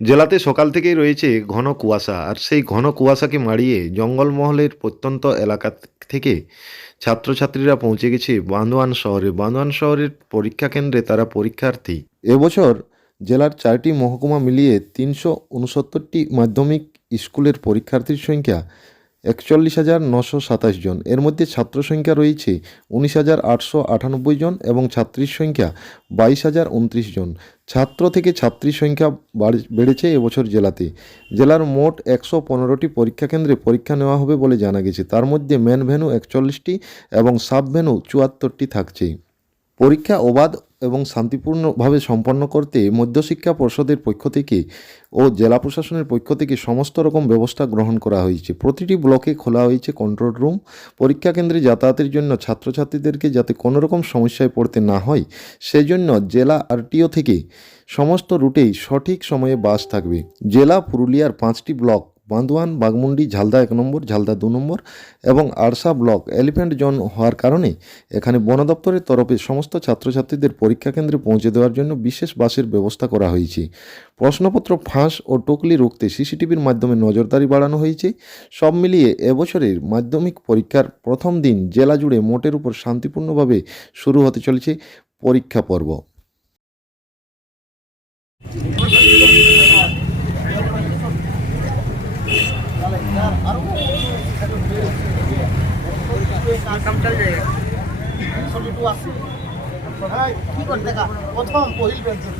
জেলাতে সকাল থেকেই রয়েছে ঘন কুয়াশা, আর সেই ঘন কুয়াশাকে মাড়িয়ে জঙ্গলমহলের প্রত্যন্ত এলাকা থেকে ছাত্রছাত্রীরা পৌঁছে গেছে বান্দোয়ান শহরে। বান্দোয়ান শহরের পরীক্ষা কেন্দ্রে তারা পরীক্ষার্থী। এবছর জেলার 4টি মহকুমা মিলিয়ে 369টি মাধ্যমিক স্কুলের পরীক্ষার্থীর সংখ্যা 41,927 জন। এর মধ্যে ছাত্র সংখ্যা রয়েছে 19,898 জন এবং ছাত্রীর সংখ্যা 22,029 জন। ছাত্র থেকে ছাত্রীর সংখ্যা বেড়েছে এবছর জেলাতে। জেলার মোট 115টি পরীক্ষা কেন্দ্রে পরীক্ষা নেওয়া হবে বলে জানা গেছে। তার মধ্যে মেন ভেন্যু 41টি এবং সাব ভেন্যু 74টি থাকছে। পরীক্ষা অবাধ এবং শান্তিপূর্ণভাবে সম্পন্ন করতে মধ্যশিক্ষা পর্ষদের পক্ষ থেকে ও জেলা প্রশাসনের পক্ষ থেকে সমস্ত রকম ব্যবস্থা গ্রহণ করা হয়েছে। প্রতিটি ব্লকে খোলা হয়েছে কন্ট্রোল রুম। পরীক্ষা কেন্দ্রে যাতায়াতের জন্য ছাত্রছাত্রীদেরকে যাতে কোনো রকম সমস্যায় পড়তে না হয় সেজন্য জেলা আরটিও থেকে সমস্ত রুটেই সঠিক সময়ে বাস থাকবে। জেলা পুরুলিয়ার 5টি ব্লক বান্দোয়ান, বাঘমুন্ডি, ঝালদা 1 নম্বর, ঝালদা 2 নম্বর এবং আরসা ব্লক এলিফ্যান্ট জোন হওয়ার কারণে এখানে বন দপ্তরের তরফে সমস্ত ছাত্রছাত্রীদের পরীক্ষা কেন্দ্রে পৌঁছে দেওয়ার জন্য বিশেষ বাসের ব্যবস্থা করা হয়েছে। প্রশ্নপত্র ফাঁস ও টুকলি রুখতে সিসিটিভির মাধ্যমে নজরদারি বাড়ানো হয়েছে। সব মিলিয়ে এবছরের মাধ্যমিক পরীক্ষার প্রথম দিন জেলা জুড়ে মোটের উপর শান্তিপূর্ণভাবে শুরু হতে চলেছে পরীক্ষা পর্ব। কি করতে প্রথম পহিল বেঞ্চে